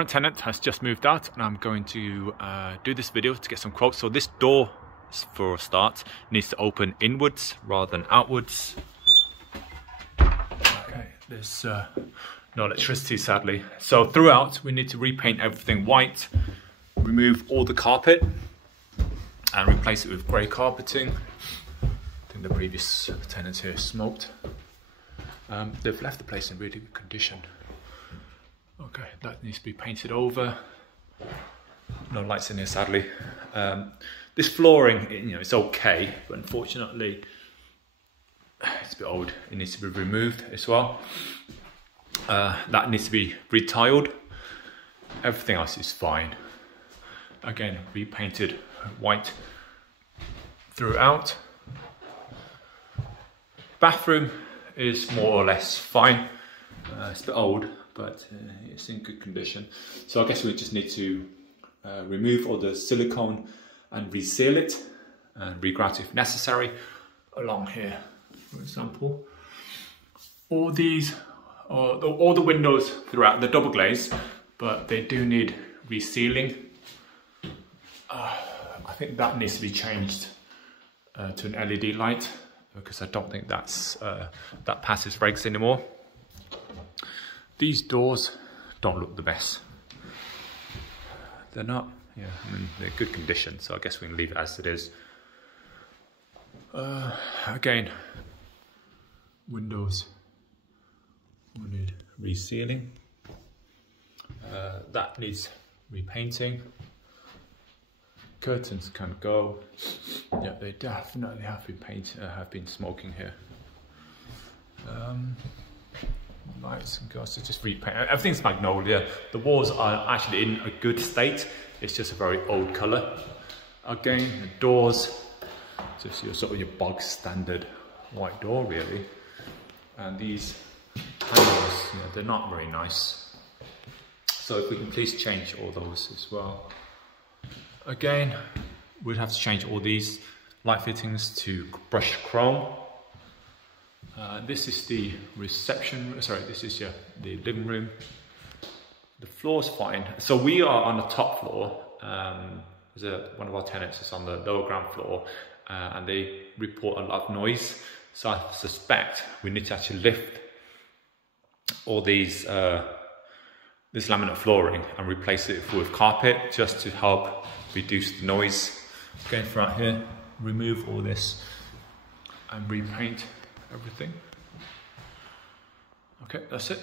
Current tenant has just moved out, and I'm going to do this video to get some quotes. So this door, for a start, needs to open inwards rather than outwards. Okay, there's no electricity sadly. So throughout we need to repaint everything white, remove all the carpet and replace it with grey carpeting. I think the previous tenants here smoked. They've left the place in really good condition. Okay, that needs to be painted over. No lights in here, sadly. This flooring, it's okay, but unfortunately, it's a bit old. It needs to be removed as well. That needs to be retiled. Everything else is fine. Again, repainted white throughout. Bathroom is more or less fine. It's a bit old, but it's in good condition. So I guess we just need to remove all the silicone and reseal it and regrout if necessary. Along here, for example, all these, all the windows throughout the double glaze, but they do need resealing. I think that needs to be changed to an LED light, because I don't think that passes regs anymore. These doors don't look the best. They're not, they're good condition, so I guess we can leave it as it is. Again, windows will need resealing. That needs repainting. Curtains can go. Yeah, they definitely have been painted, have been smoking here. Lights and gas, just repaint. Everything's magnolia. The walls are actually in a good state. It's just a very old colour. Again, the doors, just your sort of your bog standard white door really. And these panels, they're not very nice. So if we can please change all those as well. Again, we'd have to change all these light fittings to brushed chrome. This is the reception, sorry, this is the living room. The floor's fine. So we are on the top floor. One of our tenants is on the lower ground floor, and they report a lot of noise. So I suspect we need to actually lift all these this laminate flooring and replace it with carpet, just to help reduce the noise. Going throughout here, remove all this and repaint everything. Okay, that's it.